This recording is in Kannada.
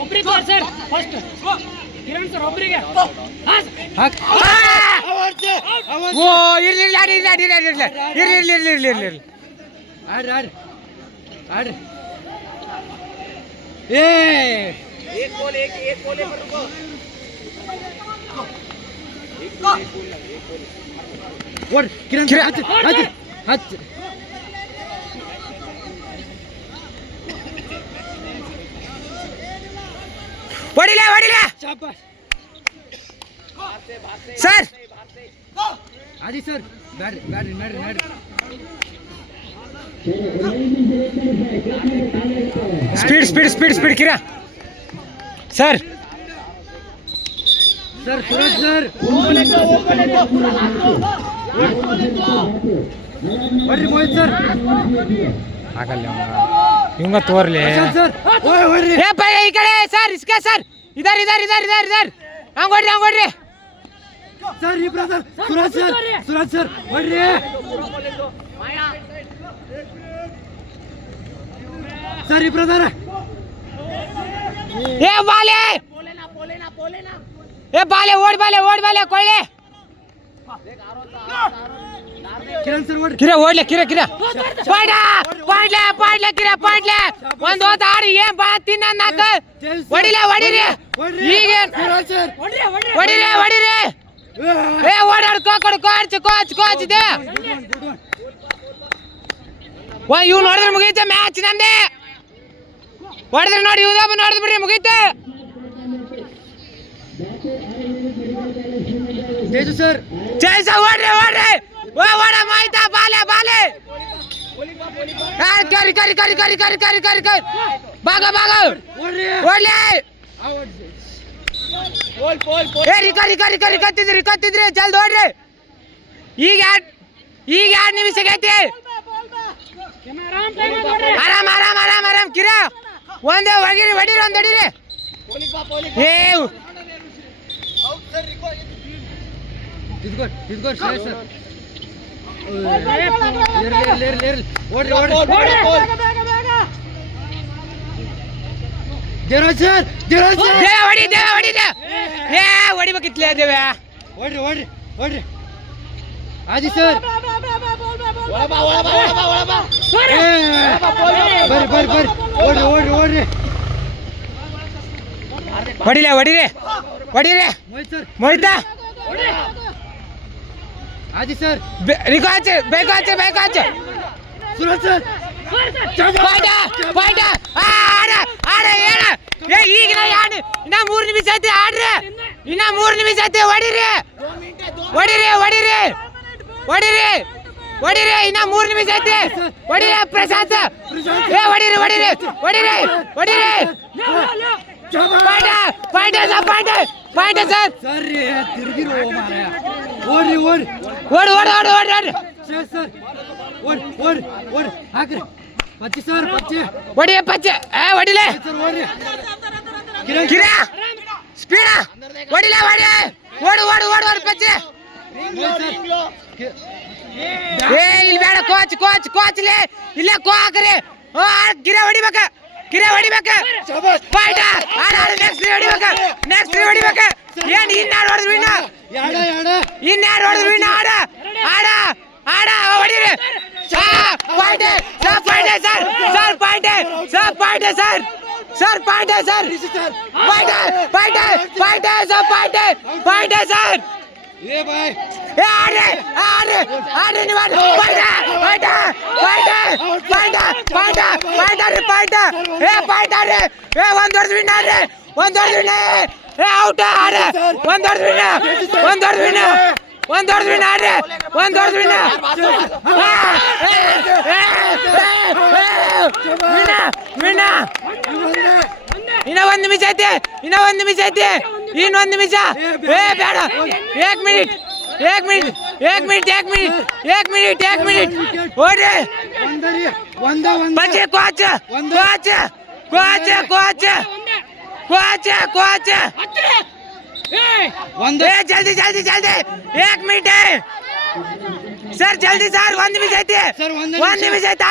ಒಬ್ರಿಗೆ ಸರ್ ಫಸ್ಟ್ ಕಿರಣ್ ಸರ್ ಒಬ್ರಿಗೆ ಓ ಇರ್ಲಿ ಆಡ್ರಿ एक बॉल एक बॉल पर रुको और किरण हट वडीला शाबाश सर आदि सर बैट स्पीड किरा सर सूरज सर मोहित सर इवंग तोरले ई कड़े सर इसके सर इधर अंगोड्री सर ये ब्रदर सूरज सर ओड्री सर ये ब्रदर ए बाले ए बाले ओड बाले कोळे किरण सर ओड किरे ओडले किरे पाडले किरे पाडले ಒಂದು ಹೋತ ಆಡಿ ಏನ್ ಬಾ ತಿನ್ನ ನಾಕ ಹೊಡಿರಿ ಈಗ ಹೊಡಿರಿ ಏ ಓಡಾಡ ಕೋಚ್ ಇದೆ ಇವ್ ನೋಡಿದ್ರೆ ಮುಗೀತೆ ಮ್ಯಾಚ್ ನಮ್ದೆ ಹೊಡೆದ್ರೆ ನೋಡಿ ಇವ್ದೊಬ್ಬ ನೋಡಿದ್ ಬಿಡ್ರಿ ಮುಗೀತೆ ಜೈ ಸರ್ ಓಡ್ರಿ ಓಡ ಮಾಯ್ತಾ ಬಾಲೆ ಕರಿ ಭಾಗ ಓಡ್ಲಿ ಏ ಕರಿ ಕತ್ತಿದ್ರಿ ಜಲ್ದಿ ಓಡ್ರಿ ಈಗ 2 ನಿಮಿಷ ಐತಿ ಆರಾಮ್ ಕಿರ ಒಂದೇ ಹೊಡಿರಿ ಒಂದು ಹೊಡಿರಿ ಏ ಇದ್ಗೋ ಸರ್ ಹೊಡಿಬೇಕಿತ್ಲೇ ದೇವ ಓಡ್ರಿ ಆದಿ ಸರ್ ಬರ್ರಿ ಹೊಡಿರಿ ಮೋಹಿತ ಆದಿ ಸರ್ ಬೇಕಾಚೆ ಸುರಜ್ ಸರ್ ಪಾಯ್ಟ ಆಡ ಈಗ ಇನ್ನ 3 ನಿಮಿಷ ಐತಿ ಆಡ್ರಿ ಇನ್ನ 3 ನಿಮಿಷ ಐತಿ ಹೊಡಿರಿ ಇನ್ನ 3 ನಿಮಿಷ ಐತಿ ಹೊಡಿರಿ ಪ್ರಸಾದ್ ಹೊಡಿರಿ ಪಾಯ್ಟ ಸರ್ ತಿರುಗಿರೋ ಮಾರಾಯ ಓಡಿ ಸರ್ ಓಡಿ ಹಾಕ್ರಿ ಪಚ್ಚಿ ಸರ್ ಹೊಡಿಲೆ ಕಿರ ಸ್ಪೀಡ ಹೊಡಿಲೆ ಓಡು ಪಚ್ಚಿ ಏ ಇಲ್ಲಿ ಬೇಡ ಕೋಚ್ಲೆ ಇಲ್ಲೇ ಹಾಕ್ರಿ ಕಿರ ಹೊಡಿಬೇಕ ಪಾಯ್ಟ ನೆಕ್ಸ್ಟ್ ಹೊಡಿಬೇಕ ಏನ್ ಇನ್ನಾರು ಹೊಡೆದ್ರು ಇನ್ನಾರು ಹೊಡೆದ್ರು ಆಡ ಹೊಡಿರಿ ಪಾಯ್ಟ ಸರ್ ಏ ಭಾಯ್ ಏ ಆಡ್ರಿ ನೀವು ಪಾಯ್ಟ ಏ ಒಂದು ಹೊಡೆದು ವಿನ್ ಏ ಔಟ್ ಆಡ್ರಿ ಒಂದು ಹೊಡೆದು ವಿನ್ ಆಡ್ರಿ ಇನ್ನ 1 ನಿಮಿಷ ಐತಿ ಇನ್ನೊಂದು ನಿಮಿಷ ಏ ಬೇಡ 1 ಮಿನಿಟ್ ಓಡ್ರಿ ಬಚ್ಚೆ ಕೋಚ್ जल्दी 1 मिनट है सर जल्दी सर 1 निमिष ಐತಿ 1 निमिष ಐತಿ